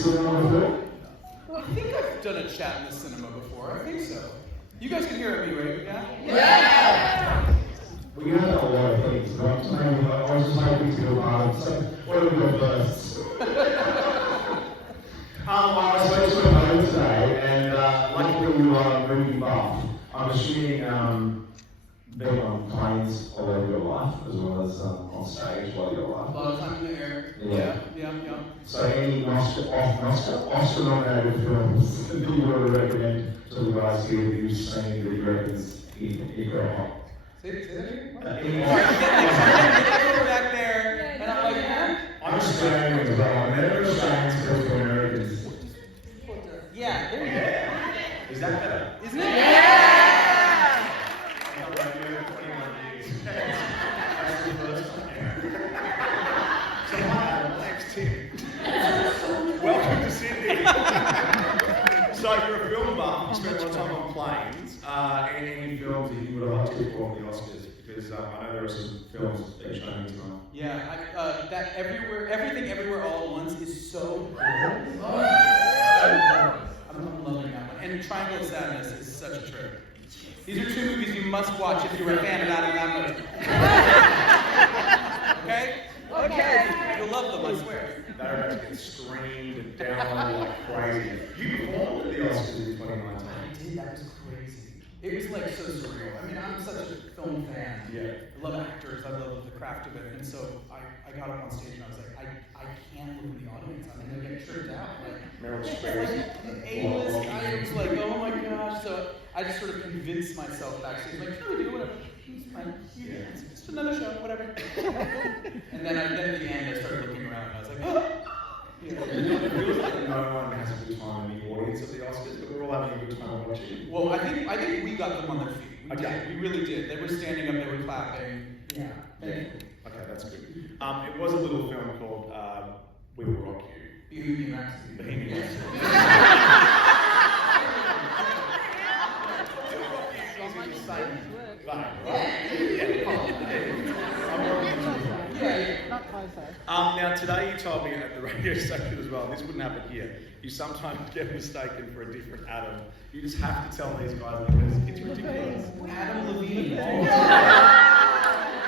cinema before? I think I've done a chat in the cinema before. I think so. You guys can hear me, right? Yeah! We got a lot of things, but I was just hoping to do what do we go first? I spoke to a home today, and luckily you are movie buff. I'm assuming being on planes all over your life, as well as on stage while you're alive. A lot of time in the air. Yeah. Yeah. So any Oscar-nominated films that you would recommend to the guys here that you've seen that you reckon you go on? Say that again? Back there, and I'm like, I'm Australian as well. I'm never Australians because we're Americans. Yeah, there you go. Is that better? Isn't it? Yeah! I've been here 21 years. That's the first time. So hi, my name's Tim. Welcome to Sydney. So you're a film buff, you spend a lot of time on planes. Any films that you would like to put on the Oscars? Because I know there are some films that you're showing tonight. Yeah, that Everything Everywhere All at Once is so good. I'm loving that one. And Triangle of Sadness is such a trip. These are two movies you must watch if you're a fan of Adam Lambert. Okay? You'll love them, I swear. They're about to get screamed and downloaded like crazy. You performed at the Oscars in 2019. I did, that was crazy. It was like so surreal. I mean, I'm such a film fan. Yeah. I love actors, I love the craft of it. And so I got up on stage and I was like, I can't look in the audience. I'm going to get tripped out. Like, Meryl like Streep. A-list, I was like, oh my gosh. So I just sort of convinced myself backstage, like, sure, we do whatever. It's fine. It's just another show, whatever. And then at the end, I started looking around and I was like, oh. It feels like no one has a good time in the audience of the Oscars, but we're all having a good time watching. Well, I think we got them on their feet. We did. We really did. They were standing up, they were clapping. Yeah. Okay, that's good. It was a little film called We Will Rock You. Bohemian Rhapsody. Bohemian Rhapsody. Now today you told me at the radio station as well, and this wouldn't happen here, you sometimes get mistaken for a different Adam. You just have to tell these guys because it's ridiculous. Adam Levine. It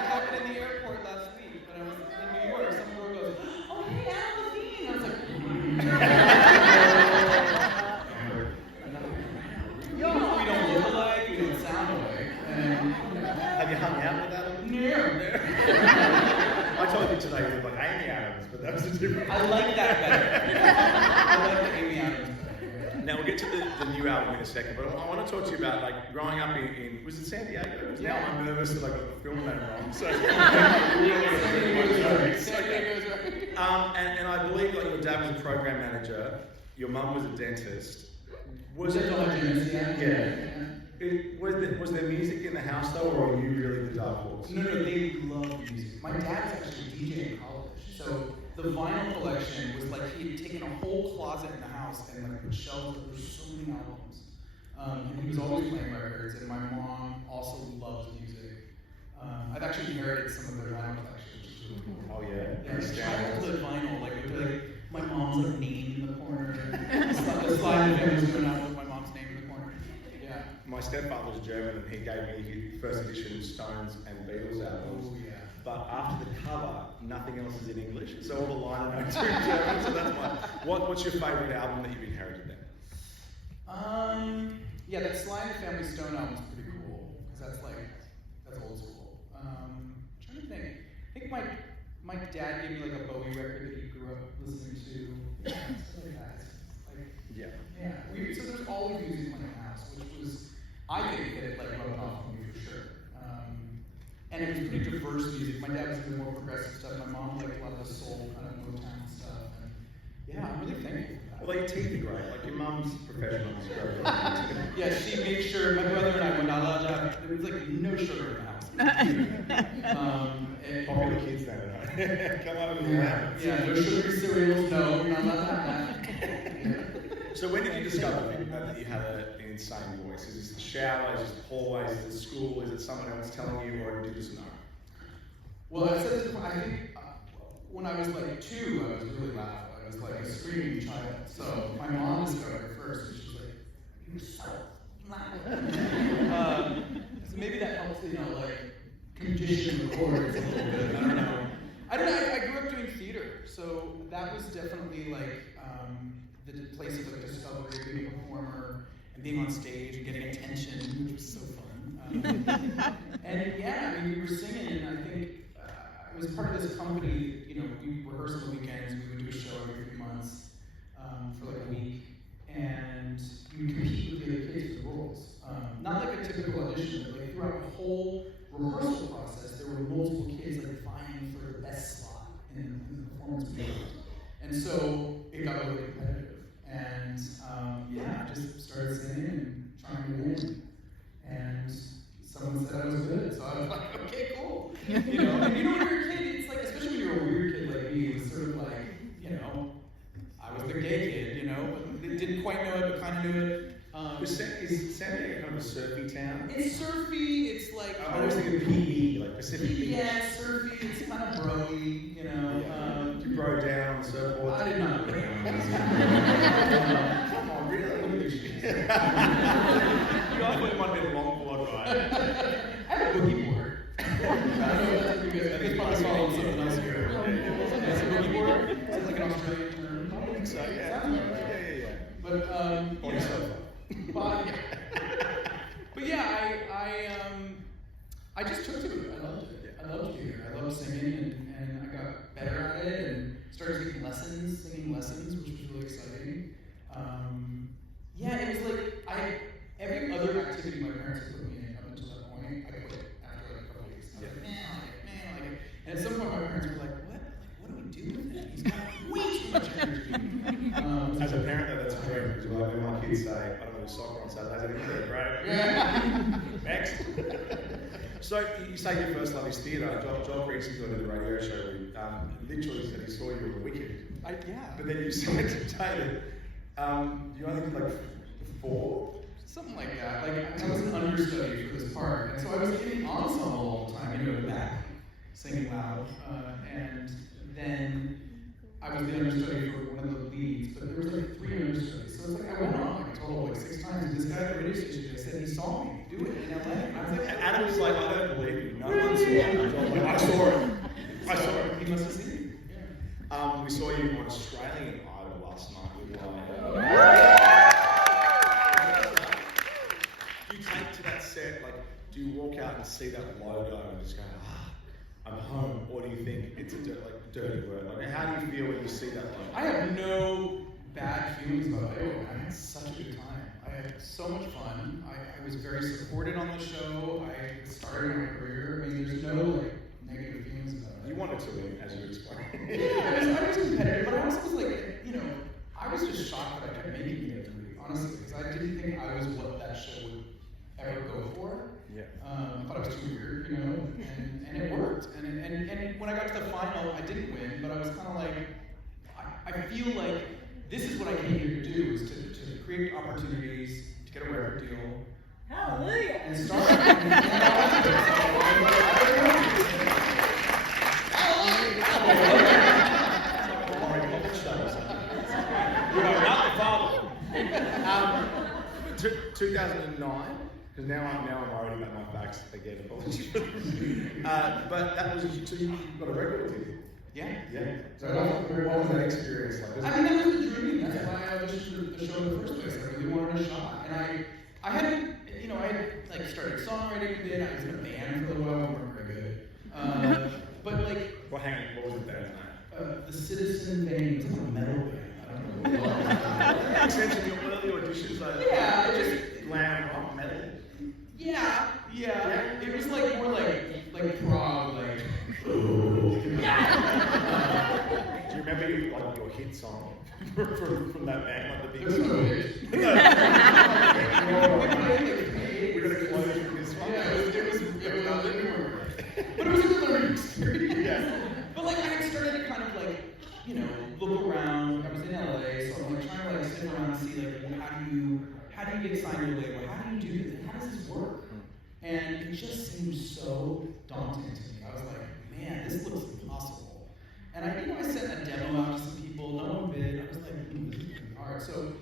happened in the airport last week when I was in New York. Some girl goes, oh hey, Adam Levine. I was like, we don't look alike, we don't sound alike. Have you hung out with Adam? No. I told you today you look like Amy Adams, but that was a different. I like that better. I like the Amy Adams better. Now we'll get to the new album in a second, but I want to talk to you about like growing up in was it San Diego? Yeah. Now I'm nervous that I got the film name wrong. So and I believe like your dad was a program manager, your mum was a dentist. Was it like was there music in the house though, or were you really the dark horse? No, they love music. My dad was actually a DJ in college, so the vinyl collection was like he had taken a whole closet in the house and like put shelves. There were so many albums, and he was always playing records. And my mom also loves music. I've actually inherited some of their vinyl collection, which is really cool. Oh yeah, Yeah, childhood vinyl, like my mom's like name in the corner. The slide of it was going out with my mom's name in the corner. Yeah. My stepfather was German and he gave me his first edition Stones and Beatles albums. Oh, yeah. But after the cover, nothing else is in English. So all the liner notes are in German. So that's what's your favourite album that you've inherited then? Yeah, that Sly and the Family Stone album is pretty cool because that's old school. Trying to think. I think my dad gave me like a Bowie record that he grew up listening to. Yeah, stuff like that. Yeah. So there's always music playing in the house, which was, I think that it like rubbed off on me for sure. And it was pretty diverse music. My dad was into more progressive stuff. My mom liked a lot of the soul kind of Motown stuff. And yeah, I'm really thankful for that. Well, your teeth are great. Like your mum's professional. Yeah, she made sure my brother and I were not allowed to have. There was like no sugar in the house. Popular kids now, right? Come on with that. Yeah, no sugary cereals. No, we're not allowed to have that. So when did you discover that you had an insane voice? Is this the shower? Is this the hallway? Is it school? Is it someone else telling you, or did you just know? Well, I think when I was like 2, I was really loud. I was like a screaming child. So my mom discovered it first, and she's like, "You're so loud." So maybe that helps, like condition the chords a little bit. I don't know. I grew up doing theater, so that was definitely like the place of like discovery, being a performer, and being on stage and getting attention, which was so fun. And yeah, I mean, we were singing, and I think I was part of this company. We rehearsed on the weekends. We would do a show every 3 months for like a week, and you would compete with the other kids for the roles. Not like a typical audition, but like throughout the whole rehearsal process, there were multiple kids like vying for the best slot in the performance field. And so it got really competitive. And yeah, I just started singing and trying to win. And someone said I was good, so I was like, okay, cool. And when you're a kid, it's like, especially when you're a weird kid like me, it was sort of like, I was the gay kid, but they didn't quite know it, but kind of knew it. Is San Diego kind of a surfy town? It's surfy, it's like... I always think of PB, like Pacific Beach. Yeah, it's surfy, it's kind of bro-y, Did you bro down on surfboards? I did not bro down. Come on, really? You often want to be a longboard ride. I have a boogie board. I don't know if that's because I think probably saw something else here. It's a boogie board? Is it like an Australian term? I think so, yeah. But, but yeah, I just took to it. I loved it. I loved theater. I loved singing, and I got better at it, and started taking singing lessons, which was really exciting. Yeah, it was like every other activity my parents had put me in up until that point, I quit after like a couple weeks. I was like, man. And at some point, my parents were like, what do we do with him? He's got way too much energy. As a parent, though, that's a dream, because like when my kids say, I don't want to do soccer on Saturdays, I think they're great. Yeah. Next. So you say your first love is theatre. Joel recently got to the radio show. Literally said he saw you were Wicked. Yeah. But then you said today that you only did like 4. Something like that. Like I was an understudy for this part, and so I was in the ensemble all the time, in the back, singing loud, and then I was the understudy for one of the leads, but there was like 3 understudies. So it's like I went on like a total of like 6 times. And this guy at the radio station said he saw me do it in LA. And I was like, And Adam was like, I don't believe you. No one saw it. I saw it. I saw it. He must have seen it. Yeah. We saw you on Australian Idol last night with Do you take to that set, like, do you walk out and see that logo and just go, I'm home, or do you think it's a dirty word? Like, how do you feel when you see that logo? I have no bad feelings about it. I had such a good time. I had so much fun. I was very supported on the show. I started my career. I mean, there's no negative feelings about it. You wanted to win, as you explained. Yeah, I was competitive, but I also was like, I was just shocked that I kept making it every week, honestly, because I didn't think I was what that show would ever go for. Yeah. I thought it was too weird, and it worked. And when I got to the final, I didn't win, but I was kind of like, I feel like this is what I came here to do, is to create opportunities, to get a record deal. Hallelujah! And start. You are not the father. 2009. Because now I'm worried about my facts again. Apologies. But that was so you got a record with you. Yeah. So what was that experience like? I mean, that was the dream. That's why I auditioned for the show in the first place. I really wanted a shot, and I had like started songwriting a bit. I was in a band for a little while. We weren't very good. But like. Well, hang on. What was the band's name? The Citizen Band. It was like a metal band. I don't know. Makes sense in your early auditions. Yeah, it just glam rock metal. Yeah. It was like more like prog, like. Do you remember your hit song from that band, like the big song? We're gonna close with this one. Yeah, it was but it was a good learning experience. Yeah. But like I started to kind of look around. I was in LA, so I'm like trying to sit around and see how do you get signed to a label? How do you do this? How does this work? And it just seemed so daunting to me. I was like, man, this looks impossible. And I sent a demo out to some people, no one bid. I was like, this is pretty hard. So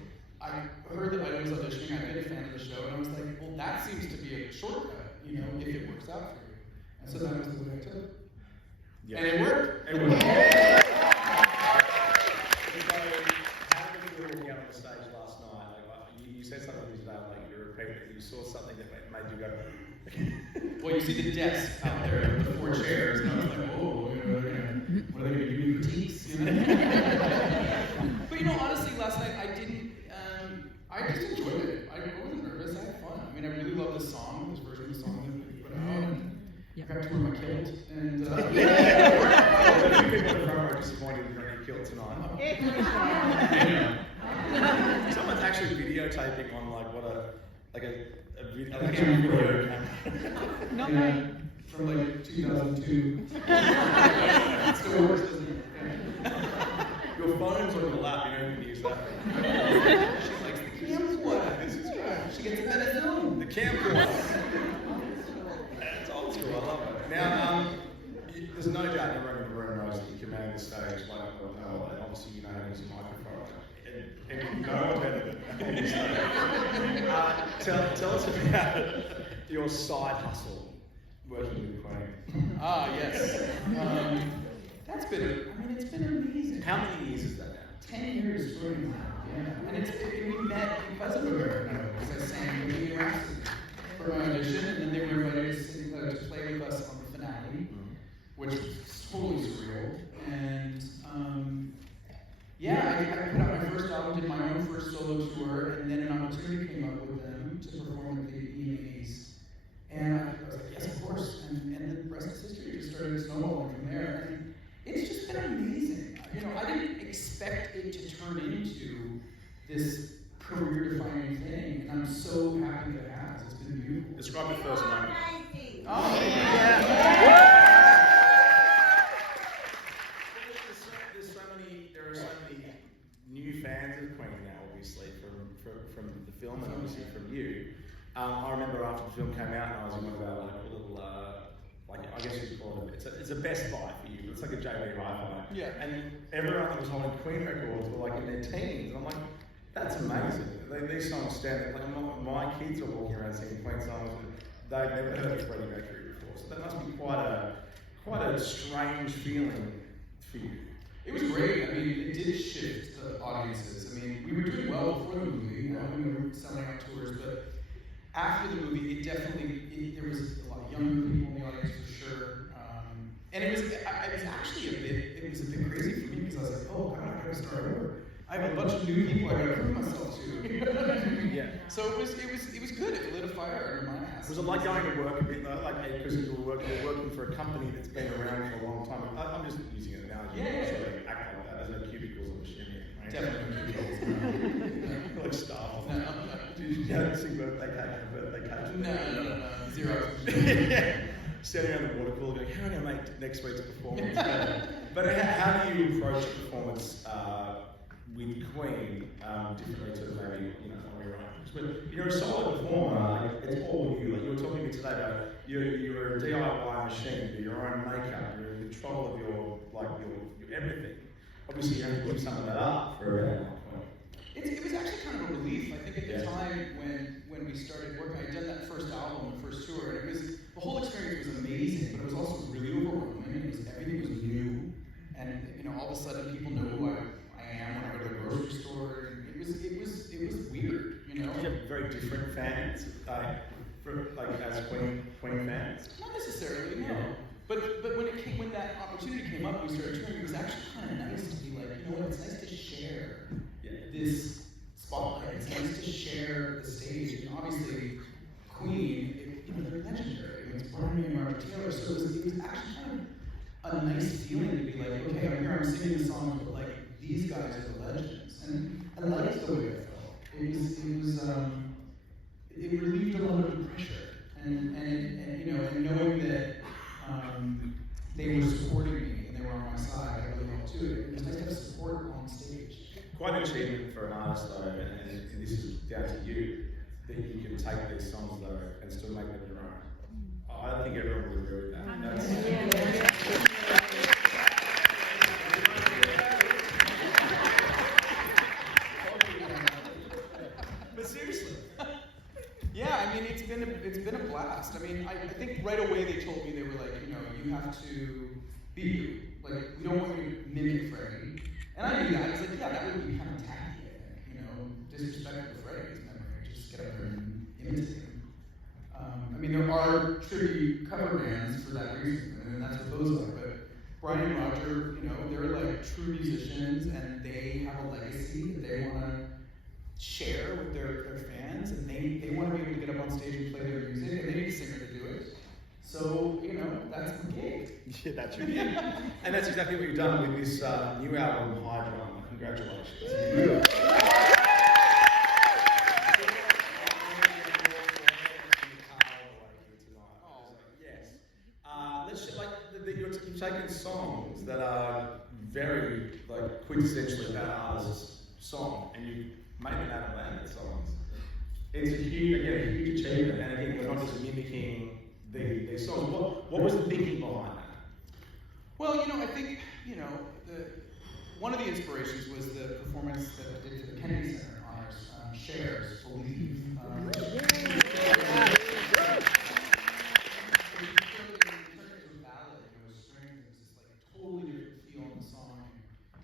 I heard that I was auditioning, I'd been a fan of the show, and I was like, well, that seems to be a shortcut, if it works out for you. And so that was the way I took it. Yeah. And it worked. It worked. How did you feel walking out on the stage last night? You said something today, you repeated that you saw something that made you go. Well, you see the desk out there with the 4 chairs, and I was like, whoa, what are they going to do, critiques? But honestly, last night I just enjoyed it. I wasn't nervous, I had fun. I really love this song, this version of the song that we put out, and I got to wear my kilt, and A few people in the front row are disappointed you don't get killed tonight. Someone's actually videotaping on a video camera. Not mine. From 2002. It still works, doesn't it? Your phone's on your lap, you can use that. She likes the camcorder. This is good. She gets a better film. The camcorder. It's old school, I love it. Now, there's no doubt everyone in the room knows that you command the stage like and obviously you know how to use a microphone. And no one better than you. Tell us about your side hustle working with Queen. Yes. That's been, it's been amazing. How many years is that now? 10 years touring now, yeah. And we met because of American Idol, because I sang with the Rhapsody for my audition, and then they were invited to play with us on the finale, which was totally surreal. And I put out my first album, did my own first solo tour, and then an opportunity came up with them to perform at the EMAs. And I was like, yes, of course. And the rest is history. Just started snowballing from there. And it's just been amazing. I didn't expect it to turn into this career-defining thing, and I'm so happy that it has. It's been beautiful. Describe the first moment. Oh, yeah. There are so many new fans of Queen now, obviously, from the film and obviously from you. I remember after the film came out and I was in one of our a little, I guess you'd call it, it's a Best Buy for you. It's like a JB Hi-Fi. Yeah. And everyone that was holding Queen records were in their teens. And I'm like, that's amazing. These songs stand, my kids are walking around singing Queen songs and they've never heard of Freddie Mercury before. So that must be quite a strange feeling for you. It was great. It did shift the audiences. We were doing well before the movie. We were selling out tours, but after the movie, there was a lot of younger people in the audience for sure. And it was actually a bit crazy for me because I was like, oh God, I gotta start over. I have a bunch of new people I gotta prove myself to. Yeah. So it was good. It lit a fire under my ass. Was it like going to work a bit though? Because you're working for a company that's been around for a long time. I'm just using an analogy. Yeah. So they act like that. There's no cubicles on the shimmy, right? Definitely cubicles. Like staff. No. You don't sing birthday cake. No. Zero. Yeah. Standing around the water cooler going, how am I going to make next week's performance better? But how do you approach a performance with Queen differently to maybe on your own? But you're a solid performer. It's all you. You were talking to me today about you're a DIY machine. You're your own makeup. You're in control of your everything. Obviously, you have to give some of that up for a band like Queen. It was actually kind of a relief. I think at the time when we started working, I had done that first album, the first tour, and the whole experience was amazing, but it was also really overwhelming. Everything was new, and all of a sudden people know who I am when I go to the grocery store. And it was weird, Did you have very different fans, as Queen fans? Not necessarily, no. But when that opportunity came up, we started touring. It was actually kind of nice to be like, it's nice to share this spotlight. It's nice to share the stage. And obviously, Queen, they're legendary. It's Barney and Mark Taylor, so it was actually kind of a nice feeling to be like, okay, I'm here, I'm singing the song, but these guys are the legends. And I liked the way I felt. It relieved a lot of the pressure. And knowing that they were supporting me and they were on my side, I really helped too. It was nice to have support on stage. Quite an achievement for an artist though, and this is down to you, that you can take these songs though and still make them your own. I think everyone would agree with that. you have to be you. Like, we don't want you to mimic Freddie. And I knew that. I was like, yeah, that would be kind of tacky, I think. You know, disrespectful to Freddie's memory. Just get up there and imitate him. I mean, there are tribute cover bands for that reason, and that's what those are. But Brian and Roger, you know, they're like true musicians, and they have a legacy that they want to share with their fans, and they want to be able to get up on stage and play their music, and they need a singer to do it. So, you know, that's the gig. Yeah, that's your gig. And that's exactly what you've done with this new album, High Drum. Congratulations. Yeah. You've taken songs that are very like quintessentially that artist's song, and you made it out of Lambert songs. It's a huge achievement, and again, we're not just mimicking the songs. What was the thinking behind that? Well, you know, I think, you know, one of the inspirations was the performance that I did to the Kennedy Center Honors, Cher's Believe.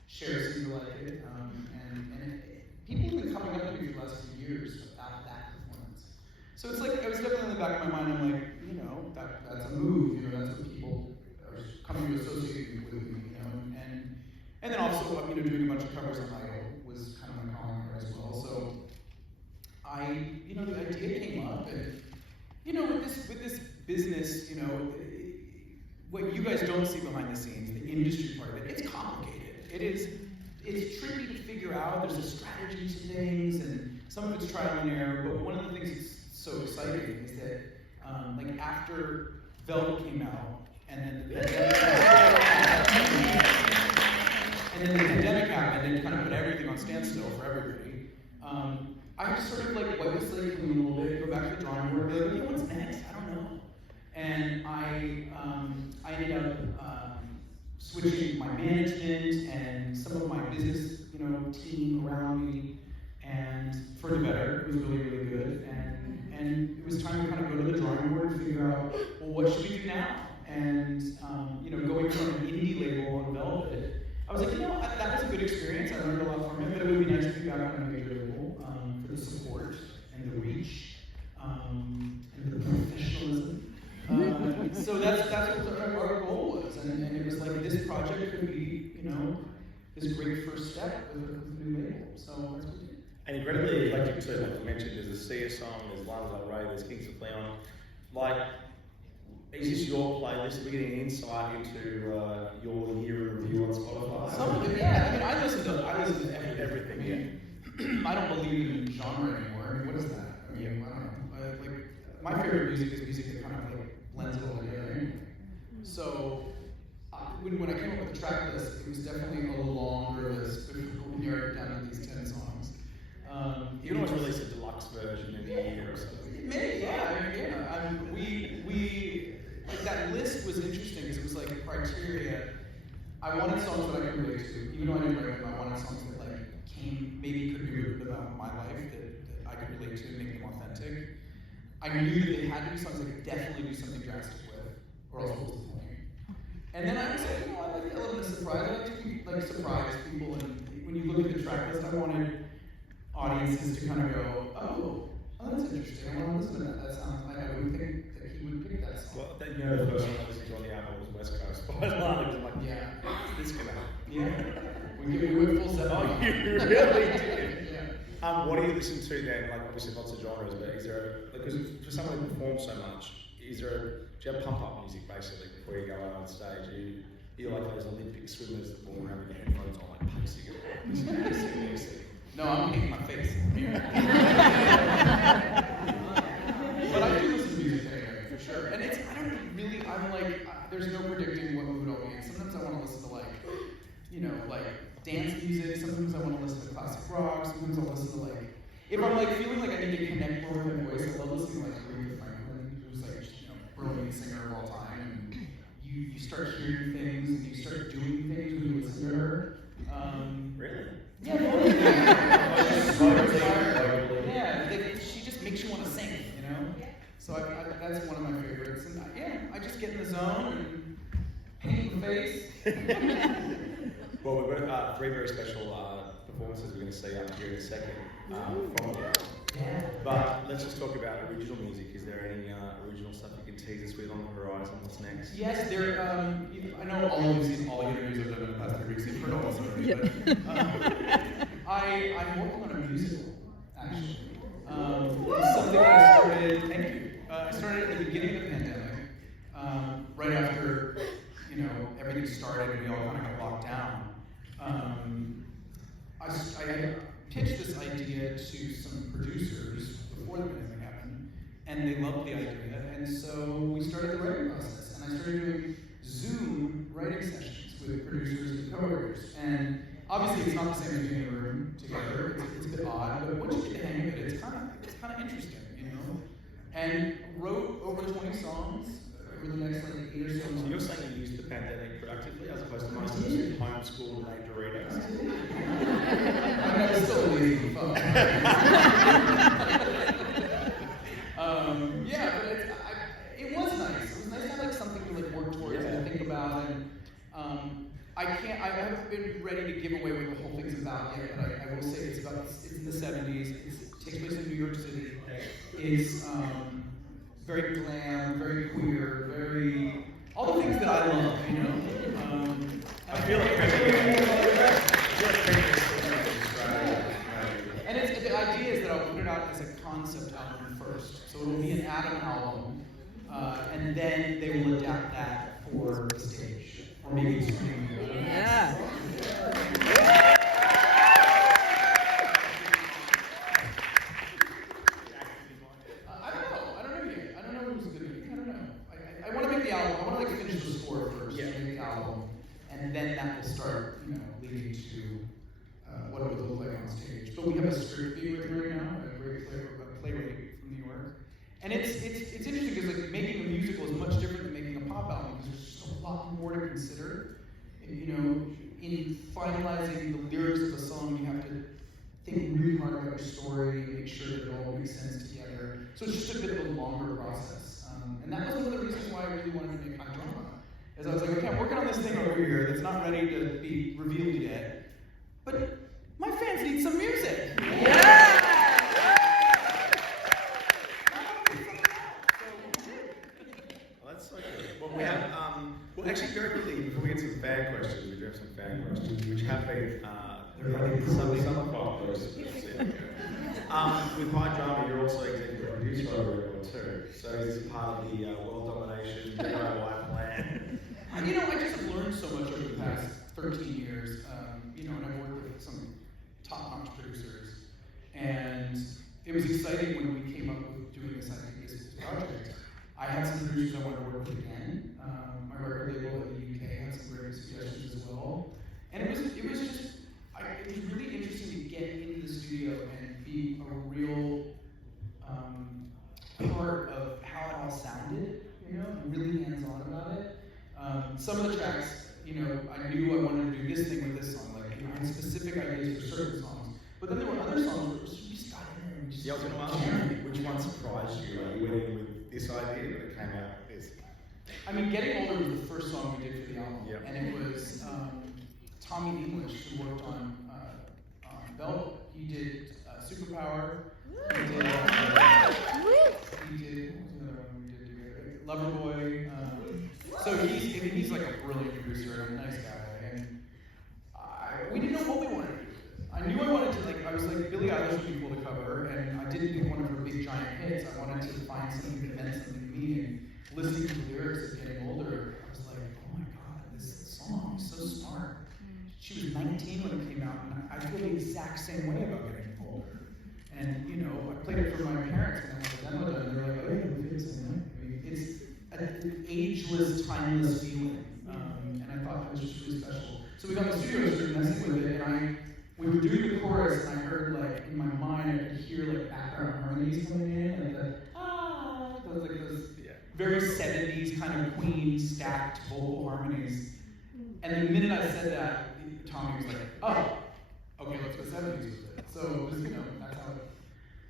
Cher seemed to like it, and people have been coming up to me for the last few years about that performance. So it's like, it was definitely in the back of my mind, I'm like, you know, that's a move, you know, that's what people are coming to associate with me, you know, and then also, you know, doing a bunch of covers on Idol was kind of my calling card as well. So you know, the idea came up, and, you know, with this business, you know, what you guys don't see behind the scenes, the industry part of it, it's complicated. It's tricky to figure out. There's a strategy to things, and some of it's trial and error. But one of the things that's so exciting is that, like, after Velvet came out, and then the pandemic happened, and kind of put everything on standstill for everybody. I just sort of like wipe the slate clean a little bit, go back to the drawing board, be like, okay, what's next? I don't know. And I ended up switching my management and some of my business, you know, team around me, and for the better. It was really, really good. And it was time to kind of go to the drawing board and figure out, well, what should we do now? And you know, going from an indie label on Velvet, I was like, you know, that was a good experience. I learned a lot from it, but it would be nice to be back on a major label for the support and the reach and the professionalism. So that's what our goal was, and it was like this project could be, you know, this great first step with a new label. So that's what we did. And incredibly eclectic too, like you mentioned, there's a Sia song, there's Lana Del Rey, there's Kings of Leon. Like, is this your playlist? We're getting insight into your year in review on Spotify. Some of it, yeah. I mean, I listen to everything. Yeah. I mean, I don't believe in genre anymore. I mean, what is that? I mean, I don't know. Like, my favorite music is music that kind of like blends it all together anyway. So when I came up with the track list, it was definitely a longer list, but we narrowed it down to these 10 songs. You can always release a deluxe version in a year or something. Maybe, yeah. We like, that list was interesting because it was like a criteria. I wanted songs that I could relate to, even though I didn't write them. I wanted songs that like maybe could be written about my life that I could relate to and make them authentic. I knew that they had to be songs I could definitely do something drastic with, or else what was the point? And then I was like, you know, I like the element of surprise. I like to surprise people, and when you look at the track list, I wanted audiences to kind of go, oh, that's interesting. I want to listen to that. That sounds like I would think that he would pick that song. Well, you know, the first one I listened to on the album was West Coast by Lana. I'm like, yeah, this is gonna happen. Yeah, we went full set. Oh, you really did. Yeah. What do you listen to then? Like, obviously lots of genres, but is there because for someone who performs so much, do you have pump up music basically before you go out on stage? You're like those Olympic swimmers that walk around with their headphones on, like pacing it. No, I'm hitting my face. But I do listen to music anyway, for sure. And I don't really, I'm like, there's no predicting what mood I'll be in. Sometimes I want to listen to like, you know, like dance music. Sometimes I want to listen to classic rock. Sometimes I'll listen to like, if I'm like feeling like I need to connect more with my voice, I love listening to like Aretha Franklin, who's like, you know, brilliant singer of all time. And you start hearing things and you start doing things when you listen to her. Really? Yeah, she just makes you want to sing, you know? So that's one of my favorites. And I just get in the zone, and paint the face. Well, we've got three very special performances we're going to see up here in a second from the album. Yeah. But let's just talk about original music. Is there any original stuff you can tease us with on the horizon? What's next? Yes, there. I know all of you seen all the interviews I've done in the past 3 weeks. You've heard all this already. But, I'm working on a musical, actually. It's something that I started. Thank you. I started at the beginning of the pandemic, right after everything started and we all kind of got locked down. I pitched this idea to some producers before the pandemic happened, and they loved the idea, and so we started the writing process, and I started doing Zoom writing sessions with producers and co-writers, and obviously it's not the same as being in a room together, it's a bit odd, but once you get the hang of it, it's kind of interesting, and wrote over 20 songs over the next 8 or so months. So you're saying you used the pandemic productively as opposed to most of us who homeschooled and ate Doritos? I mean, I was still lazy fun. Yeah, but it was nice. It was nice to have something to work towards and think about. And I haven't been ready to give away what the whole thing's about yet. But I will say it's in the 70s. It takes place in New York City. It's very glam, very queer, very all the things that I love. I feel like and the idea is that I'll put it out as a concept album first. So it'll be an Adam album, and then they will adapt that for the stage. Or maybe streaming. Yeah. I don't know yet. I don't know who's going to be. I don't know. I want to make the album. I want to finish the score first, and make the album, and then that will start, leading to what it would look like on stage. But we have a script being written right now, a great playwright from New York, and it's interesting because making a musical is much different than making a pop album because there's just a lot more to consider. In finalizing the lyrics of a song, you have to think really hard about your story and make sure that it all makes sense together. So it's just a bit of a longer process. And that was one of the reasons why I really wanted to make high drama. Is I was like, okay, I'm working on this thing over here that's not ready to be revealed yet, but my fans need some music. Yeah! Well, that's so good. Well, we have, actually, very quickly, before we get to the fan questions, we do have some fan questions, which have been, some are quite close. With High Drama, you're also executive producer of the record too. So is this part of the world domination, DIY plan? I just have learned so much over the past 13 years, and I've worked with some top-notch producers. And it was exciting when we came up with doing this project. I had some producers I wanted to work with again. My record label in the UK had some great suggestions as well. And it was really interesting to get into the studio and be a real part of how it all sounded, really hands-on about it. Some of the tracks, I knew I wanted to do this thing with this song, I had specific ideas for certain songs. But then there were other songs where we just got in there and just... Yeah, I was going to ask you, which one surprised you? You went in with this idea, but it came out with this. Getting Older was the first song we did for the album. Yep. And it was Tommy English, who worked on Velvet. He did Superpower. He did Loverboy. So he's like a brilliant producer and a nice guy. And we didn't know what we wanted to do. I knew I wanted to, I was like, Billie Eilish would be cool to cover, and I didn't pick one of her big giant hits. I wanted to find something that meant something to me, and listening to the lyrics of Getting Older, I was like, oh my god, this song is so smart. She was 19 when it came out, and I feel the exact same way about Getting Older. And, I played it for my parents when I had the demo done, and they're like, oh yeah, we feel the same way. It's an ageless, timeless feeling, and I thought that was just really special. So we got in the studio and started messing with it, and we were doing the chorus, and I heard, in my mind, I could hear, background harmonies coming in, those very 70s kind of Queen stacked vocal harmonies. And the minute I said that, Tommy was like, oh, okay, let's go 70s with it. So it was,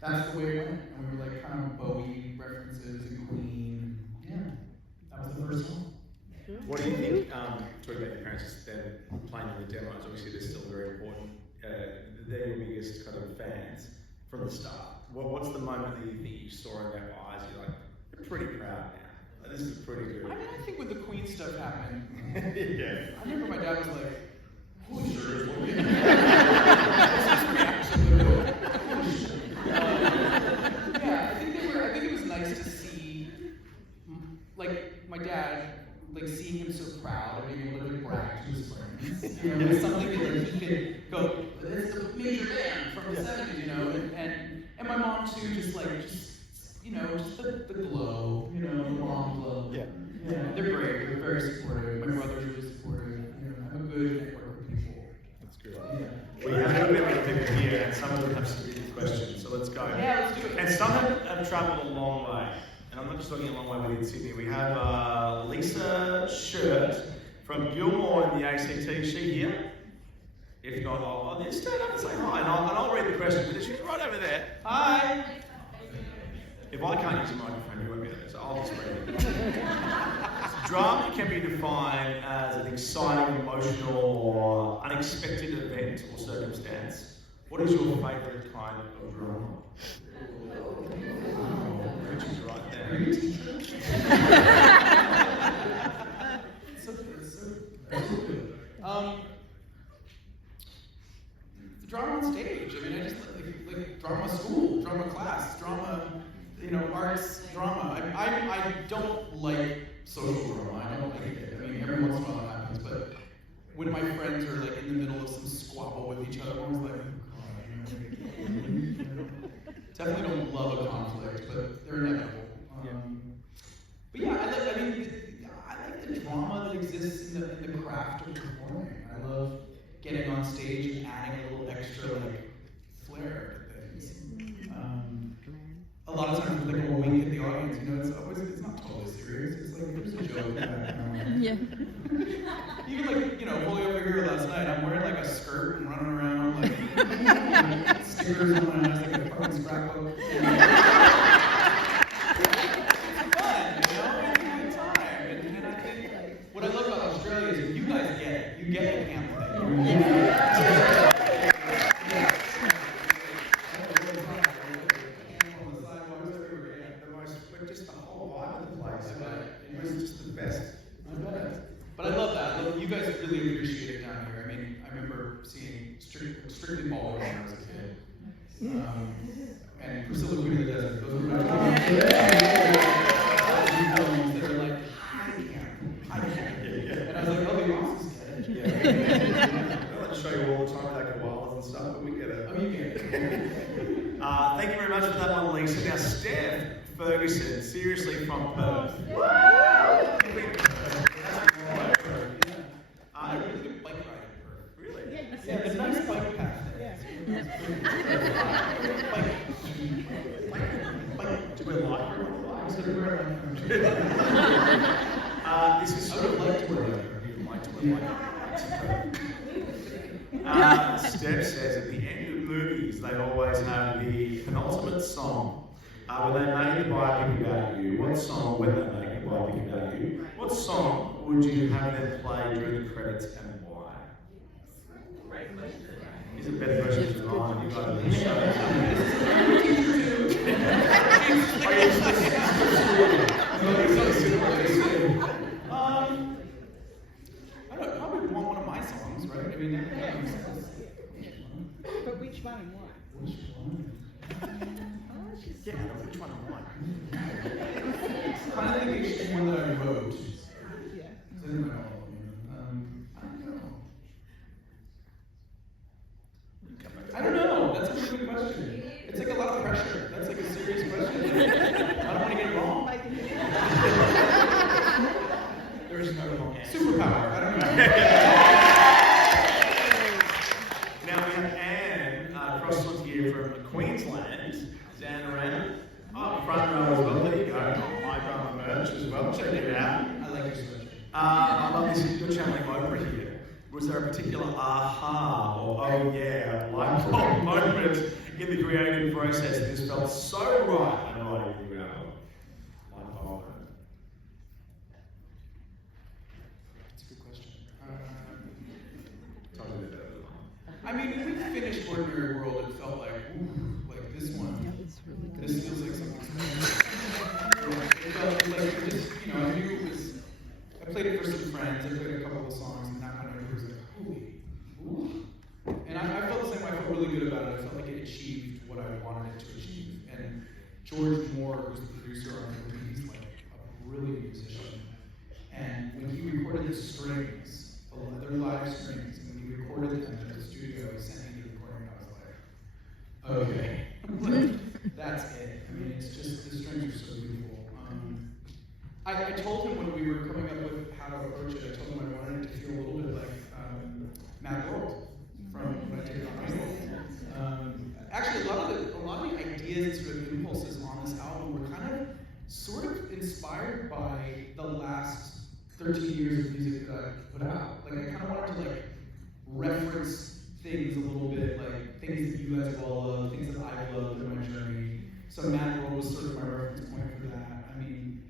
that's the way it went. And we were kind of Bowie references and Queen. Yeah, that was the first song. Cool. What do you think, talking about your parents, then playing in the demos, obviously they're still very important. They're your biggest kind of fans from the start. What's the moment that you think you saw in their eyes? You're like, they're pretty proud now. This is pretty good. I mean, I think when the Queen stuff happened, Yeah. I remember my dad was like, holy shit. Yeah, I think it was nice to see, like, my dad, like, seeing him so proud and being able to brag to his friends. You know, it's something that like, he could go, it's the major band from the 70s, you know, and my mom too, just the glow, you know, the mom glow. Yeah. Yeah, they're great, they're very supportive. My brother's really supportive. You know, I have a good network of people. That's good. Yeah. We have a little bit of people here, and some of them have submitted questions, so let's go. Yeah, let's do it. And some have travelled a long way, and I'm not just talking a long way within Sydney. We have Lisa Shirt from Gilmore in the ACT. Is she here? If not, I'll just stand up and say hi, and I'll read the question, because she's right over there. Hi! If I can't use a microphone, you won't be there, so I'll just read it. Drama can be defined as an exciting, emotional, or unexpected event or circumstance. What is your favourite kind of drama? Richard's right there. The drama on stage. I mean, I just like drama school, drama class, drama, you know, arts, drama. I don't like social drama. I don't like it. I mean, every once in a while it happens, but when my friends are like in the middle of some squabble with each other, I'm always like, oh, definitely don't love a conflict, but they're inevitable. But yeah, I like the drama that exists in the craft of performing. I love getting on stage and adding a little extra like flair to things. A lot of times with like a wink at the audience, you know, it's not totally serious. It's like there's a joke. Yeah. Even like, you know, pulling over here last night, I'm wearing like a skirt and running around like stickers on my eyes like a fucking scrapbook. It's fun, you know, it's a good time. And I think what I love about Australia is you guys get it. You get the camp thing. Just the whole vibe of the place. It was just the best. But I love that. You guys really appreciate it down here. I mean, I remember seeing Strictly Ballroom when I was a kid. And Priscilla Queen of the Desert. Those were my films that are like, I can't. And I was like, oh, the Ross is dead. I don't like to show you all the time like koalas and stuff, but we get it. Oh, you get it. Thank you very much for that one, Lisa. Now, Steph Ferguson, seriously from Perth. I really good bike ride in Perth. Really? Yeah, there's a nice bike path there. Do we like her? This is I would have liked to wear that. Steph says at the end of movies, they always have the penultimate song. When they make a biopic about you, what song, when they make a biopic about you, what song would you have them play during the credits and why? Is it a better question than mine? You guys are the show. I don't know, probably want one of my songs, right? I mean, that makes sense. But which one and why? Which one? Yeah, which one and why? I think it's the one that I wrote. Yeah. I don't know. I don't know. That's a really good question. It's like a lot of pressure. That's like a serious question. I don't want to get it wrong. There is no wrong answer. Superpower. I don't know. Now we have Anne across here from Queensland. Is Anne around? Oh, front row as well. There you go. My drama merch as well. Check it out. I like your switch. I love this. You're channeling Oprah here. Was there a particular aha or oh yeah light bulb moment in the creative process that just felt so right? I know I didn't light bulb moment. I mean, when we finished Ordinary World, it felt like, ooh, like this one. This feels like something special. It felt like it just, you know, I knew it was. I played it for some friends. I played a couple of songs, and that one I was like, holy, ooh. And I felt the same way. I felt really good about it. I felt like it achieved what I wanted it to achieve. And George Moore, who's the producer on it, he's like a brilliant musician. And when he recorded the strings, they're live strings, and when he recorded them in the studio, he sent me the recording, I was like, okay, like, that's it. I mean, it's just, the strings are so beautiful. I told him when we were coming up with how to approach it, I told him I wanted it to feel a little bit like Mad World from When I Take It On Ice. Actually, a lot of the ideas and sort of impulses on this album were kind of sort of inspired by the last 13 years of music that I put out. Like, I kind of wanted to like reference things a little bit, like things that you guys have all loved, things that I've loved in my journey. So Mad World was sort of my reference point for that. I mean,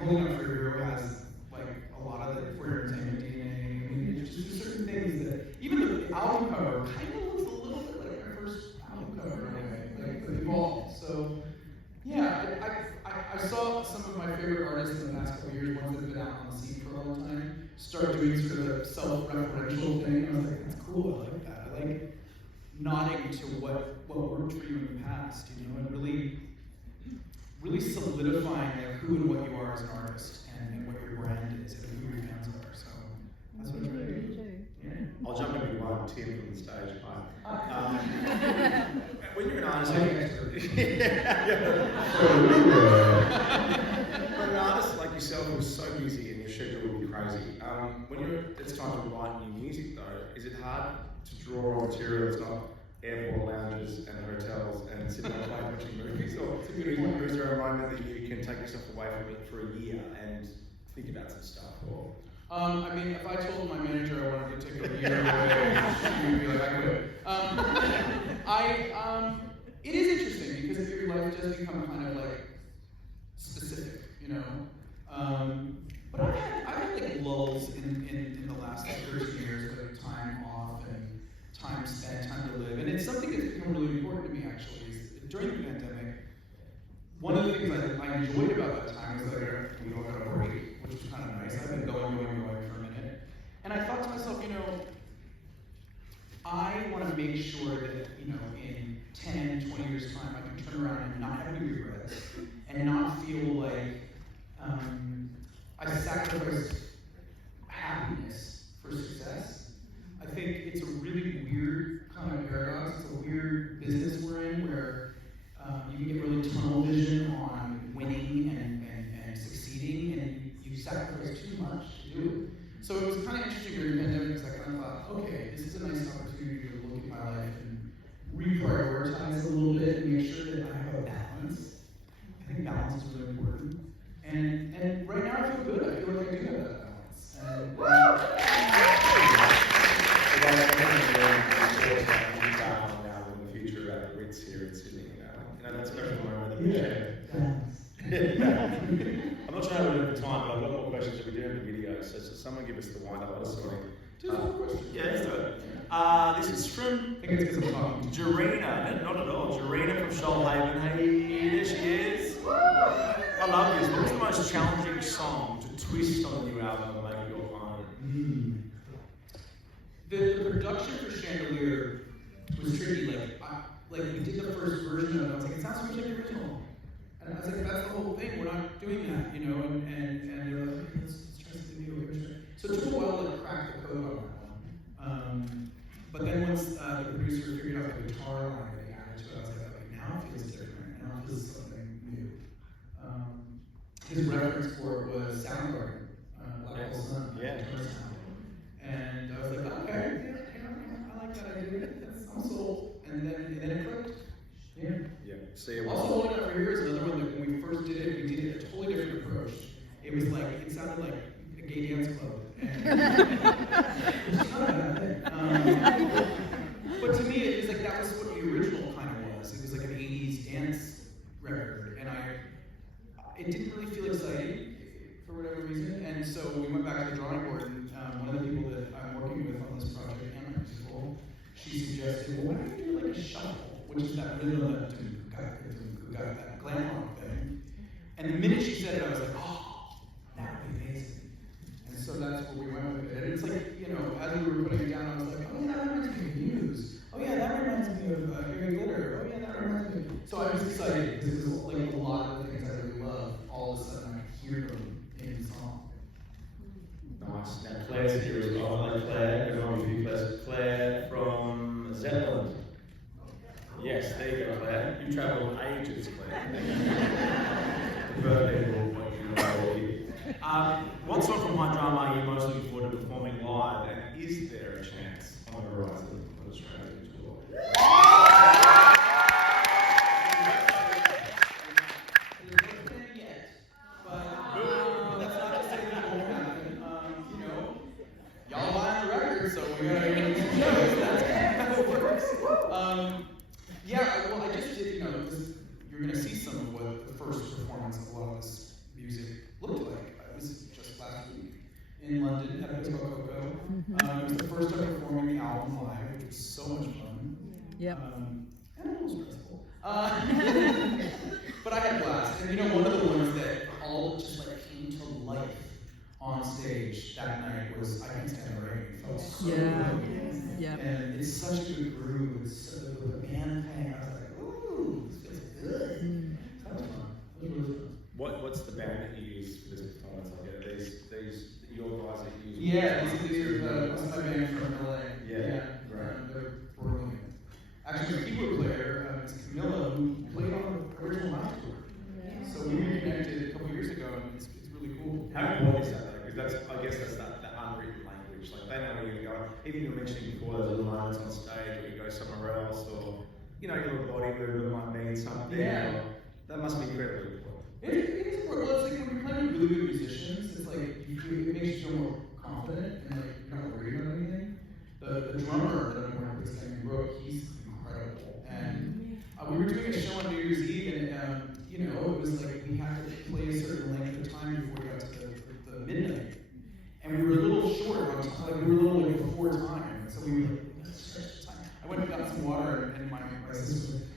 Holding Out for Your Hero has like a lot of the queer entertainment DNA. I mean, there's just certain things that, even the album cover kind of looks a little bit like our first album cover in a way, like the Evolve. So yeah, I saw some of my favorite artists in the past couple of years, ones that have been out on the scene for a long time, start doing sort of a self-referential thing. I was like, that's cool, I like that. I like nodding to what worked for you in the past, you know, and really solidifying like who and what you are as an artist and what your brand is and who your fans are. So that's what I'm trying to do. Yeah. I'll jump into one, Tim from the stage. When you're an artist, But an artist like yourself who's so busy and your schedule will be crazy. When it's time to write new music though, is it hard to draw on material that's not airport lounges and hotels and sitting on a plane watching movies? Or is there a moment that you can take yourself away from it for a year and think about some stuff? Or I mean, if I told my manager I wanted to take a year away, she would be like, I quit. It is interesting because your life does become kind of like specific, you know. But I've had like lulls in the last like 13 years, like time off and time spent, time to live, and it's something that's become really important to me actually. Is during the pandemic, one of the things I enjoyed about that time was that we all got a break, which was kind of nice. I've been going for a minute, and I thought to myself, you know, I want to make sure that, you know, in 10, 20 years' time, I can turn around and not have any regrets, and not feel like I sacrificed happiness for success. I think it's a really weird kind of paradox. It's a weird business we're in where you can get really tunnel vision on winning and succeeding, and you sacrifice too much to do it. So it was kind of interesting during the pandemic because I kind of thought, okay, this is a nice opportunity to look at my life and reprioritize a little bit and make sure that I have a balance. I think balance is really important. And right now I feel good. I feel like I do have that balance. And, in the future about the Ritz here in Sydney, you know, that's a special moment that we share. I'm not sure how we're doing for time, but I've got more questions that we do in the video, so someone give us the wind up. just one question. Yeah, let's do it. This is from I think it's because I'm talking. Jarena, not at all. Jarena from Shoalhaven. Hey, there she is. I love this. What's the most challenging song to twist on the new album and make it your own? The production for Chandelier was tricky. Like we did the first version of it. I was like, it sounds so much like the original. And I was like, that's the whole thing. We're not doing that, you know. And they're like, okay, let's try something new. So it took a while to crack the code on that one. But then once the producer figured out the guitar line that he added to it, I was like, okay, now it feels different. Now it feels something new. His reference for it was Soundgarden, Black Hole Sun. Yeah. And I was like, okay, yeah, I like that idea. I'm sold. And then it clicked. Yeah. Yeah. See you. Also, Holding Out for Your Hero is another one that when we first did it, we did it a totally different approach. It was like, it sounded like a gay dance club. It's not a bad thing. But to me, it was like, that was what the original kind of was. It was like an 80s dance record. And it didn't really feel exciting for whatever reason. And so we went back to the drawing board, and one of the people that I'm working with on this project, Lambert, which is that rhythm that that glam rock thing. And the minute she said it, I was like, oh, that would be amazing. And so that's where we went with it. And it's like, you know, as we were putting it down, I was like, oh yeah, that reminds me of Muse. Oh yeah, that reminds me of Gary Glitter. Oh yeah, that reminds me of... So I was excited because it was like a lot of the things I really love. All of a sudden, I could hear them in the song. Nice. Now Claire's here as well. Hello Claire. Everyone with you, Claire from Zetland. Yes, there you go, Claire. You travelled ages, Claire. The birthday will want you to know you. What song from my drama are you most looking forward to performing live? And is there a chance on the horizon for the Australian tour? Yeah, well, I just did, you know, you're going to see some of what the first performance of a lot of this music looked like. I was just last week in London at Ritz. It was the first time performing the album live, which was so much fun. Yep. And a little stressful. But I had a blast. And you know, one of the ones that all just like came to life on stage that night was I Can't Stand the Rain. It felt so good. Yeah. And it's such a good groove. It's so, with the band playing, I was like, ooh, this feels good. That was fun. It was really fun. What's the band that you use for this performance? Like, these your guys that you use? Yeah, these are my band from LA. Yeah, right. They're brilliant. Actually, the keyboard player is Camilla, who played on the original Live tour. Yeah. So we reconnected a couple years ago, and it's really cool. How important is that though? Because I guess that's that unwritten language. Like they know where you're going. Even you were mentioning before those little moments on stage, or you go somewhere else, or you know, your little body movement might mean something. Yeah. Or, that must be incredibly important. It is important. Well, it's like when you're playing with really good musicians, it's like it makes you feel more confident and like you're not worried about anything. The drummer that I'm working with, his name Brooke, he's incredible. And we were doing a show on New Year's Eve, and you know, it was like we had to play a certain length of time before we got to the midnight. And we were a little short on time, like we were a little like before time. So we were like, let's stretch the time. I went and got some water, and my sister was like,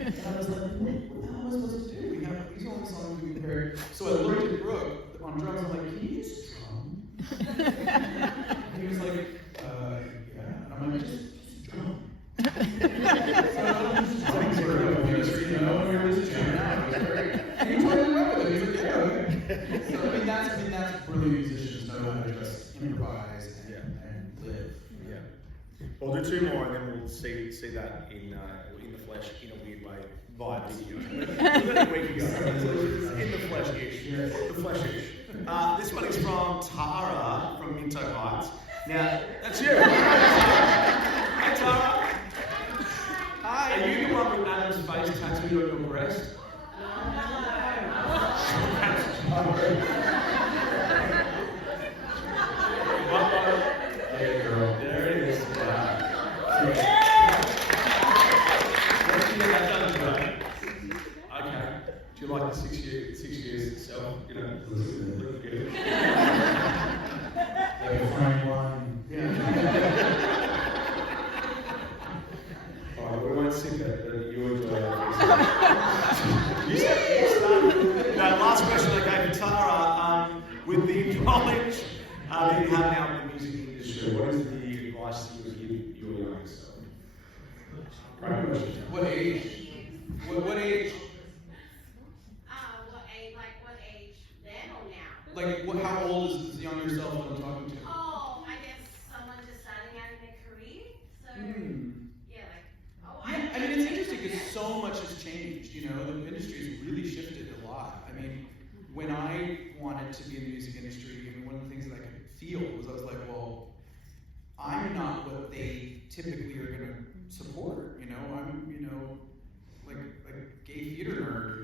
and I was like, what the hell am I supposed to do? We have these are all the songs we prepared. So I looked at Brooke on drums, I'm like, can you just drum? And he was like, yeah. And I'm like, just drum. So I was just drumming for a ministry, you know, and we were just jamming out. It was great. And he totally went with it. He was like, yeah, okay. So I mean that's brilliant musicians know how to just improvise and live. Yeah. We'll do two more, and then we'll see that in the flesh in a weird way via video. In the flesh-ish. The flesh-ish. This one is from Tara from Minto Heights. Now, that's you. Hey Tara. Hi. Are you the one with Adam's face tattooed on your breast? There, girl. There it is. Okay. Do you like the 6 years itself? You know, looking good. Like a fine wine. Alright, we won't sip it, but you enjoy it. You started. Now, last question I gave to Tara. With the knowledge that you have now in the music industry, what is the advice that you would give your younger self? Great question. What age? What age? What age then or now? Like, how old is this younger self that I'm talking to? Oh, I guess someone just starting out in their career. So, yeah, I mean, it's interesting because so much has changed, you know, the industry's really shifted a lot. I mean, when I wanted to be in the music industry, I mean, one of the things that I could feel was I was like, well, I'm not what they typically are going to support, you know, I'm, you know, like a gay theater nerd.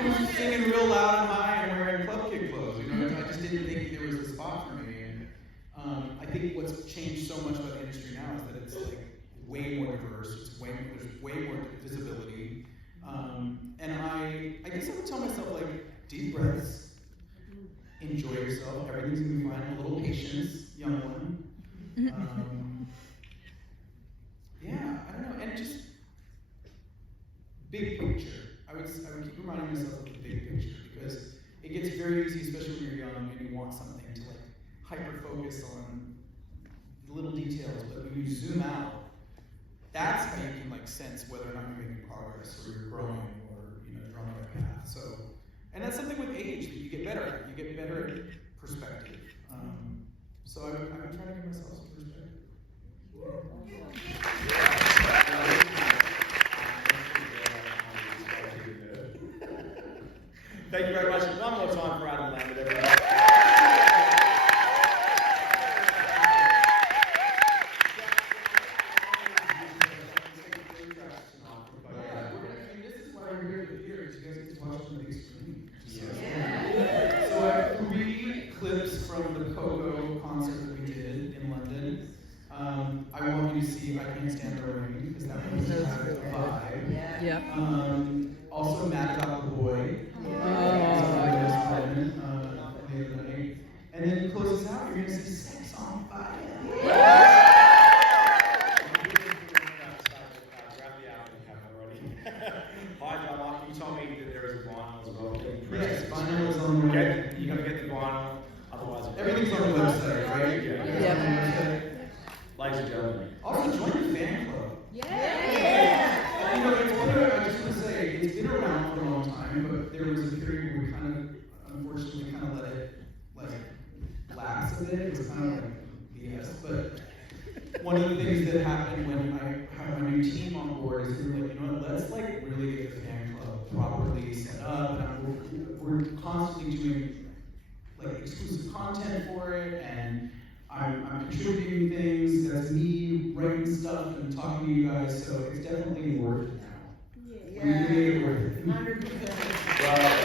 Who's singing real loud and high and wearing club kid clothes, you know, I just didn't think there was a spot for me. And I think what's changed so much about the industry now is that it's like way more diverse, there's way more visibility. And I guess I would tell myself, like, deep breaths, enjoy yourself, everything's gonna be fine, a little patience, young one. Yeah, big picture. I would keep reminding myself of the big picture because it gets very easy, especially when you're young and you want something to like hyper focus on the little details. But when you zoom out, that's how you can like sense whether or not you're making progress or you're growing or you're on the right path. So, and that's something with age that you get better at. You get better at perspective. So I would try to give myself some perspective. Thank you very much. One more time for Adam Lambert, everyone. This is why we're here at the theater, is you guys get to watch on the big screen. So I have 3 clips from the Coco concert that we did in London. I want you to see I Can't Stand the Rain, because that was kind of a vibe. Yeah. Also Mad About the Boy. And then close us out, you're going to see Sex on Fire. Hi, John. You told me that there is a vinyl as well. Yes, vinyl is on the way. You gotta get the vinyl, otherwise Everything's on the website, right? Yeah. Ladies and gentlemen. Also, join the fan club. Yeah. You know, I just want to say, it's been around for a long time, but there was a period where we kind of, unfortunately, kind of let it, like, lapse a bit. It was kind of like BS, but one of the things that happened when I have my new team on board is we were like, you know what, let's like really get the fan club properly set up, and we're constantly doing like exclusive content for it, and I'm contributing things. That's me writing stuff and talking to you guys, so it's definitely worth it now. Yeah. We made it worth it. 100%. Well,